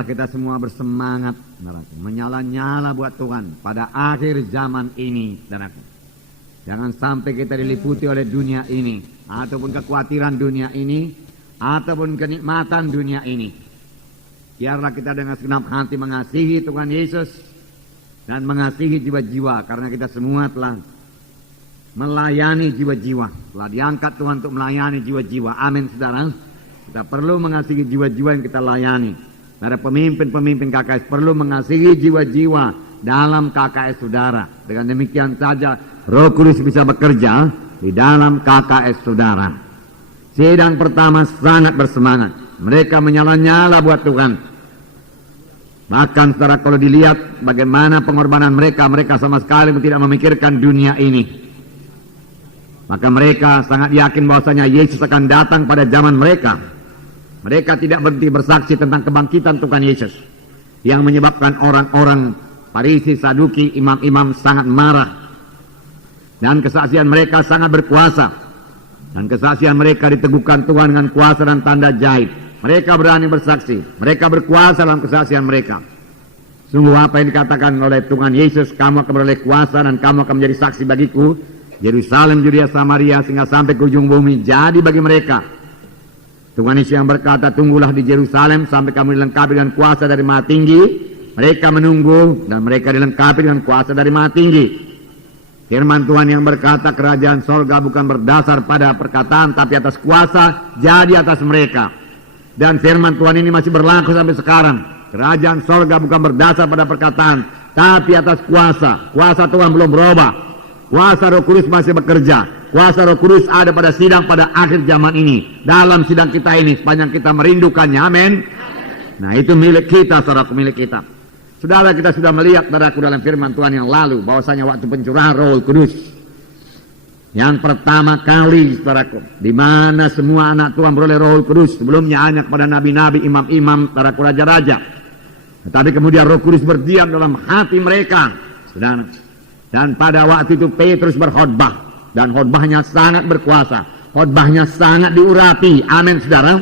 Biarlah kita semua bersemangat, saudaraku, menyala-nyala buat Tuhan pada akhir zaman ini, saudaraku. Jangan sampai kita diliputi oleh dunia ini, ataupun kekhawatiran dunia ini, ataupun kenikmatan dunia ini. Biarlah kita dengan segenap hati mengasihi Tuhan Yesus dan mengasihi jiwa-jiwa, karena kita semua telah melayani jiwa-jiwa, telah diangkat Tuhan untuk melayani jiwa-jiwa. Amin, saudara. Kita perlu mengasihi jiwa-jiwa yang kita layani. Para pemimpin-pemimpin KKS perlu mengasihi jiwa-jiwa dalam KKS saudara. Dengan demikian saja Roh Kudus bisa bekerja di dalam KKS saudara. Sidang pertama sangat bersemangat. Mereka menyala-nyala buat Tuhan. Bahkan saudara, kalau dilihat bagaimana pengorbanan mereka, mereka sama sekali tidak memikirkan dunia ini. Maka mereka sangat yakin bahwasanya Yesus akan datang pada zaman mereka. Mereka tidak berhenti bersaksi tentang kebangkitan Tuhan Yesus, yang menyebabkan orang-orang Farisi, Saduki, imam-imam sangat marah. Dan kesaksian mereka sangat berkuasa. Dan kesaksian mereka diteguhkan Tuhan dengan kuasa dan tanda jahit. Mereka berani bersaksi. Mereka berkuasa dalam kesaksian mereka. Sungguh apa yang dikatakan oleh Tuhan Yesus, kamu akan beroleh kuasa dan kamu akan menjadi saksi bagiku. Yerusalem, Yudea, Samaria, sehingga sampai ke ujung bumi. Jadi bagi mereka, Tuhan Yesus yang berkata, tunggulah di Yerusalem sampai kamu dilengkapi dengan kuasa dari Maha Tinggi. Mereka menunggu dan mereka dilengkapi dengan kuasa dari Maha Tinggi. Firman Tuhan yang berkata, kerajaan sorga bukan berdasar pada perkataan, tapi atas kuasa, jadi atas mereka. Dan firman Tuhan ini masih berlaku sampai sekarang. Kerajaan sorga bukan berdasar pada perkataan, tapi atas kuasa. Kuasa Tuhan belum berubah. Kuasa Roh Kudus masih bekerja. Kuasa Roh Kudus ada pada sidang pada akhir zaman ini. Dalam sidang kita ini, sepanjang kita merindukannya. Amin. Nah, itu milik kita, saudaraku, milik kita. Saudara, kita sudah melihat, saudaraku, dalam firman Tuhan yang lalu, bahwasanya waktu pencurahan Roh Kudus yang pertama kali, saudaraku, di mana semua anak Tuhan beroleh Roh Kudus. Sebelumnya hanya kepada nabi-nabi, imam-imam, saudaraku, raja-raja. Tetapi kemudian Roh Kudus berdiam dalam hati mereka, saudara. Dan pada waktu itu Petrus berkhotbah, dan khotbahnya sangat berkuasa, khotbahnya sangat diurapi. Amin, saudara.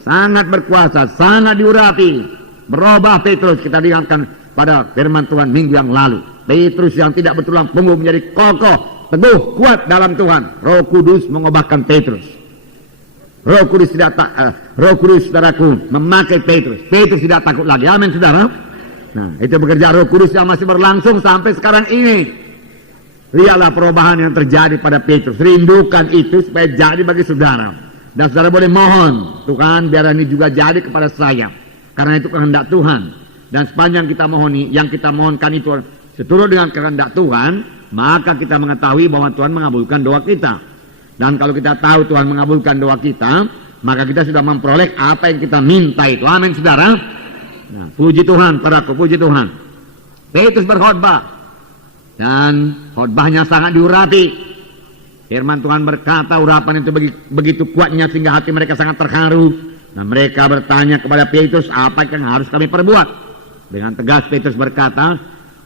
Sangat berkuasa, sangat diurapi. Berubah Petrus, kita lihatkan pada firman Tuhan minggu yang lalu. Petrus yang tidak bertulang punggung menjadi kokoh, teguh, kuat dalam Tuhan. Roh Kudus mengubahkan Petrus. Roh Kudus Roh Kudus, saudaraku, memakai Petrus. Petrus tidak takut lagi. Amin, saudara. Nah, itu bekerja Roh Kudus yang masih berlangsung sampai sekarang ini. Lihatlah perubahan yang terjadi pada Petrus. Rindukan itu supaya jadi bagi saudara. Dan saudara boleh mohon, Tuhan biar ini juga jadi kepada saya. Karena itu kehendak Tuhan. Dan sepanjang kita mohoni, yang kita mohonkan itu seturut dengan kehendak Tuhan, maka kita mengetahui bahwa Tuhan mengabulkan doa kita. Dan kalau kita tahu Tuhan mengabulkan doa kita, maka kita sudah memperoleh apa yang kita minta itu. Amin, saudara. Nah, puji Tuhan, saudaraku, puji Tuhan. Petrus berkhotbah dan khotbahnya sangat diurapi. Firman Tuhan berkata, urapan itu begitu kuatnya sehingga hati mereka sangat terharu. Dan mereka bertanya kepada Petrus, apa yang harus kami perbuat? Dengan tegas Petrus berkata,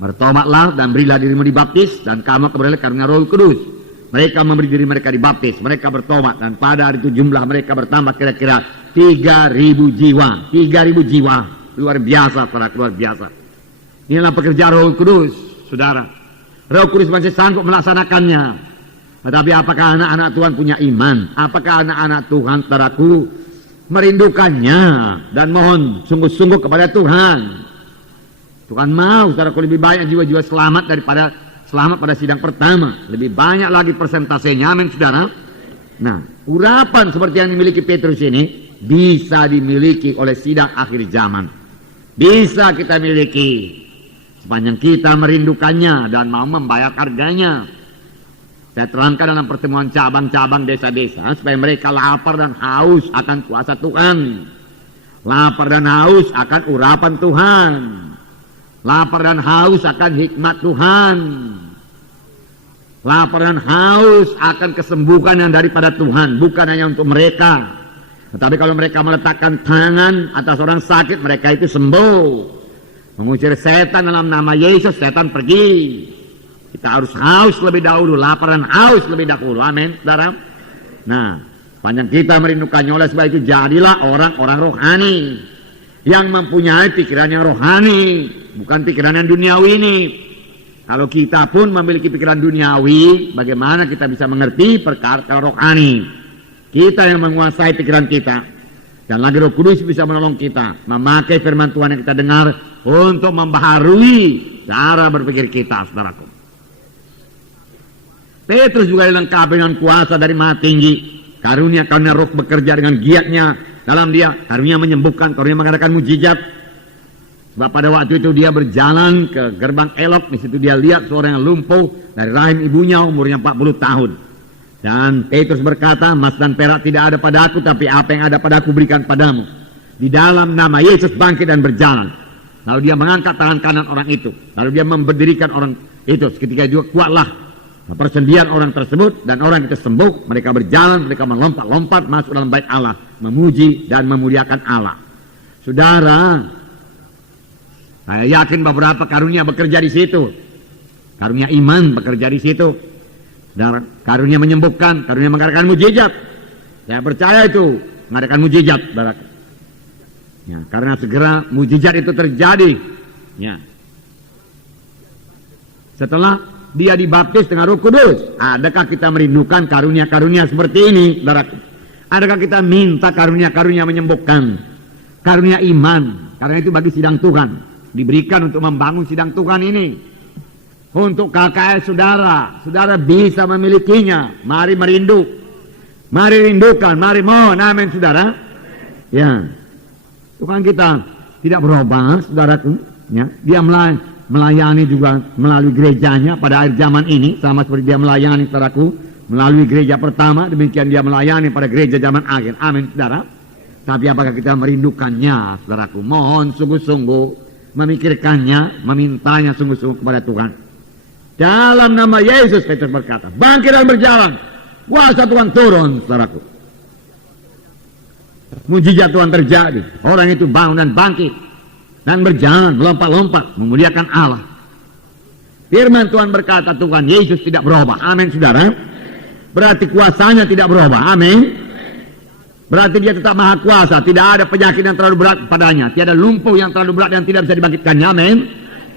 bertobatlah dan berilah dirimu dibaptis dan kamu akan beroleh karunia Roh Kudus. Mereka memberi diri mereka dibaptis, mereka bertobat, dan pada hari itu jumlah mereka bertambah kira-kira 3.000 jiwa. 3.000 jiwa. Luar biasa, saudara, luar biasa. Inilah pekerjaan Roh Kudus, saudara. Roh Kudus masih sanggup melaksanakannya. Tetapi apakah anak-anak Tuhan punya iman? Apakah anak-anak Tuhan, saudaraku, merindukannya dan mohon sungguh-sungguh kepada Tuhan? Tuhan mau, saudaraku, lebih banyak jiwa-jiwa selamat daripada selamat pada sidang pertama. Lebih banyak lagi persentasenya, amin, saudara. Nah, urapan seperti yang dimiliki Petrus ini bisa dimiliki oleh sidang akhir zaman. Bisa kita miliki sepanjang kita merindukannya dan mau membayar harganya. Saya terangkan dalam pertemuan cabang-cabang desa-desa supaya mereka lapar dan haus akan kuasa Tuhan. Lapar dan haus akan urapan Tuhan. Lapar dan haus akan hikmat Tuhan. Lapar dan haus akan kesembuhan yang daripada Tuhan, bukan hanya untuk mereka. Tetapi kalau mereka meletakkan tangan atas orang sakit, mereka itu sembuh. Mengusir setan dalam nama Yesus, setan pergi. Kita harus haus lebih dahulu, lapar dan haus lebih dahulu. Amin, saudara. Nah, panjang kita merindukannya, oleh sebab itu jadilah orang-orang rohani. yang mempunyai pikiran yang rohani, bukan pikiran yang duniawi ini. Kalau kita pun memiliki pikiran duniawi, bagaimana kita bisa mengerti perkara rohani? Kita yang menguasai pikiran kita, dan lagi Roh Kudus bisa menolong kita memakai firman Tuhan yang kita dengar untuk membaharui cara berpikir kita, saudaraku. Petrus juga dilengkapi dengan kuasa dari Maha Tinggi. Karunia-karunia roh bekerja dengan giatnya dalam dia. Karunia menyembuhkan, karunia mengadakan mujizat. Sebab pada waktu itu dia berjalan ke gerbang Elok. Di situ dia lihat seorang yang lumpuh dari rahim ibunya, umurnya 40 tahun. Dan Petrus berkata, emas dan perak tidak ada padaku, tapi apa yang ada padaku berikan padamu. Di dalam nama Yesus bangkit dan berjalan. Lalu dia mengangkat tangan kanan orang itu. Lalu dia memberdirikan orang itu. Seketika juga kuatlah persendian orang tersebut, dan orang itu sembuh. Mereka berjalan, mereka melompat-lompat masuk dalam bait Allah, memuji dan memuliakan Allah. Saudara, saya yakin beberapa karunia bekerja di situ. Karunia iman bekerja di situ. Dan karunia menyembuhkan, karunia mengadakan mujizat. Saya percaya itu mengadakan mujizat, saudara. Ya, karena segera mujizat itu terjadi. Ya. Setelah dia dibaptis dengan Roh Kudus, adakah kita merindukan karunia-karunia seperti ini, saudaraku? Adakah kita minta karunia-karunia menyembuhkan, karunia iman? Karena itu bagi sidang Tuhan diberikan untuk membangun sidang Tuhan ini. Untuk KKS saudara, saudara bisa memilikinya. Mari merindu, mari rindukan, mari mohon, amin saudara. Ya, Tuhan kita tidak berubah, saudaraku. Ya, dia melayani juga melalui gerejanya pada akhir zaman ini, sama seperti dia melayani, saudaraku, melalui gereja pertama, demikian dia melayani pada gereja zaman akhir. Amin, saudara. Tapi apakah kita merindukannya, saudaraku? Mohon sungguh-sungguh memikirkannya, memintanya sungguh-sungguh kepada Tuhan. Dalam nama Yesus, Petrus berkata, bangkit dan berjalan. Kuasa Tuhan turun, saudaraku. Mujizat Tuhan terjadi. Orang itu bangun dan bangkit dan berjalan, melompat-lompat, memuliakan Allah. Firman Tuhan berkata, Tuhan Yesus tidak berubah. Amin, saudara. Berarti kuasanya tidak berubah. Amin. Berarti dia tetap maha kuasa. Tidak ada penyakit yang terlalu berat padanya. Tiada lumpuh yang terlalu berat yang tidak bisa dibangkitkannya. Amin.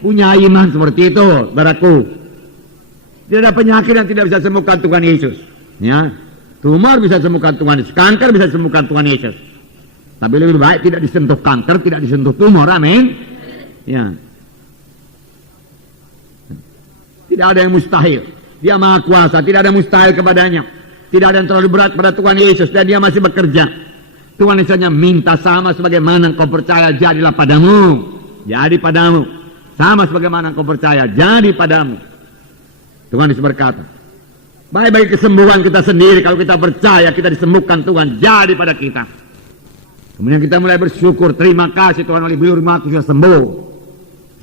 Punya iman seperti itu, saudaraku. Tidak ada penyakit yang tidak bisa sembuhkan Tuhan Yesus. Ya, tumor bisa sembuhkan Tuhan Yesus. Kanker bisa sembuhkan Tuhan Yesus. Tapi lebih baik tidak disentuh kanker, tidak disentuh tumor, amin. Ya. Tidak ada yang mustahil. Dia maha kuasa, tidak ada mustahil kepadanya. Tidak ada yang terlalu berat pada Tuhan Yesus, dan dia masih bekerja. Tuhan Yesus hanya minta sama sebagaimana engkau percaya, jadilah padamu. Jadi padamu. Sama sebagaimana engkau percaya, jadi padamu. Tuhan Yesus berkata, baik bagi kesembuhan kita sendiri, kalau kita percaya kita disembuhkan Tuhan, jadi pada kita. Kemudian kita mulai bersyukur, terima kasih Tuhan, oleh beliau aku sudah sembuh.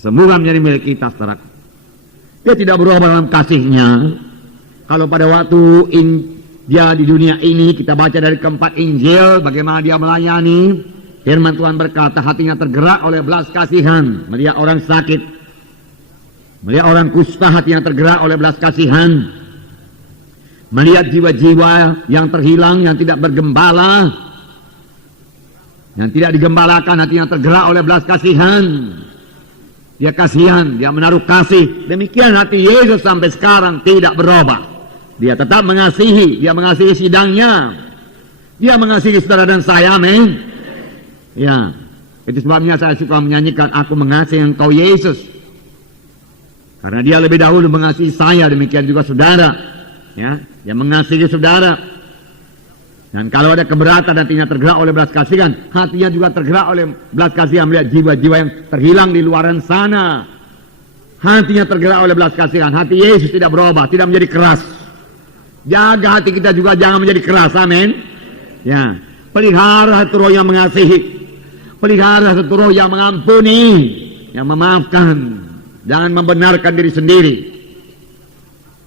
Sembuhan menjadi milik kita, saudara. Dia tidak berubah dalam kasihnya. Kalau pada waktu dia di dunia ini, kita baca dari keempat Injil, bagaimana dia melayani. Firman Tuhan berkata, hatinya tergerak oleh belas kasihan. Melihat orang sakit, melihat orang kusta, hatinya tergerak oleh belas kasihan. Melihat jiwa-jiwa yang terhilang, yang tidak bergembala, yang tidak digembalakan, hatinya tergerak oleh belas kasihan. Dia kasihan, dia menaruh kasih. Demikian hati Yesus sampai sekarang tidak berubah. Dia tetap mengasihi, dia mengasihi sidangnya. Dia mengasihi saudara dan saya, amin. Ya, itu sebabnya saya suka menyanyikan, aku mengasihi engkau Yesus. Karena dia lebih dahulu mengasihi saya, demikian juga saudara. Ya, dia mengasihi saudara. Dan kalau ada keberatan, hatinya tergerak oleh belas kasihan, hatinya juga tergerak oleh belas kasihan melihat jiwa-jiwa yang terhilang di luaran sana. Hatinya tergerak oleh belas kasihan. Hati Yesus tidak berubah, tidak menjadi keras. Jaga hati kita juga jangan menjadi keras, amin. Ya, pelihara hati roh yang mengasihi, pelihara hati roh yang mengampuni, yang memaafkan, jangan membenarkan diri sendiri.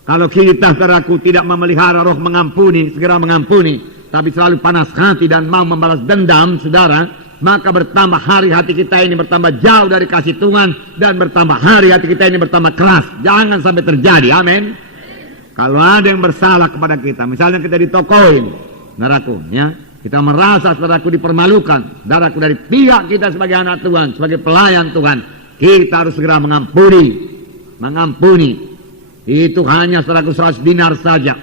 Kalau kita, saudaraku, tidak memelihara roh mengampuni, segera mengampuni, tapi selalu panas hati dan mau membalas dendam, saudara, maka bertambah hari hati kita ini bertambah jauh dari kasih Tuhan, dan bertambah hari hati kita ini bertambah keras. Jangan sampai terjadi, amin. Kalau ada yang bersalah kepada kita, misalnya kita ditokoin, saudaraku, ya, kita merasa saudaraku dipermalukan, saudaraku dari pihak kita sebagai anak Tuhan, sebagai pelayan Tuhan, kita harus segera mengampuni. Itu hanya saudaraku 100 dinar saja,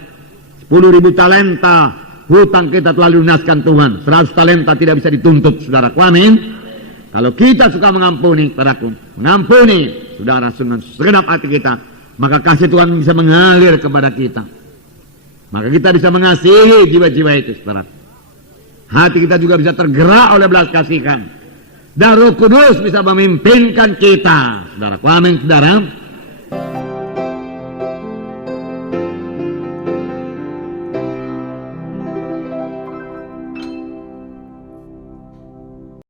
10.000 talenta hutang kita telah lunaskan Tuhan. 100 talenta tidak bisa dituntut, saudaraku. Amin. Kalau kita suka mengampuni, saudaraku, mengampuni saudara dengan segenap hati kita, maka kasih Tuhan bisa mengalir kepada kita. Maka kita bisa mengasihi jiwa-jiwa itu, saudara. Hati kita juga bisa tergerak oleh belas kasihan. Dan Roh Kudus bisa memimpinkan kita, saudara. Amin, saudara.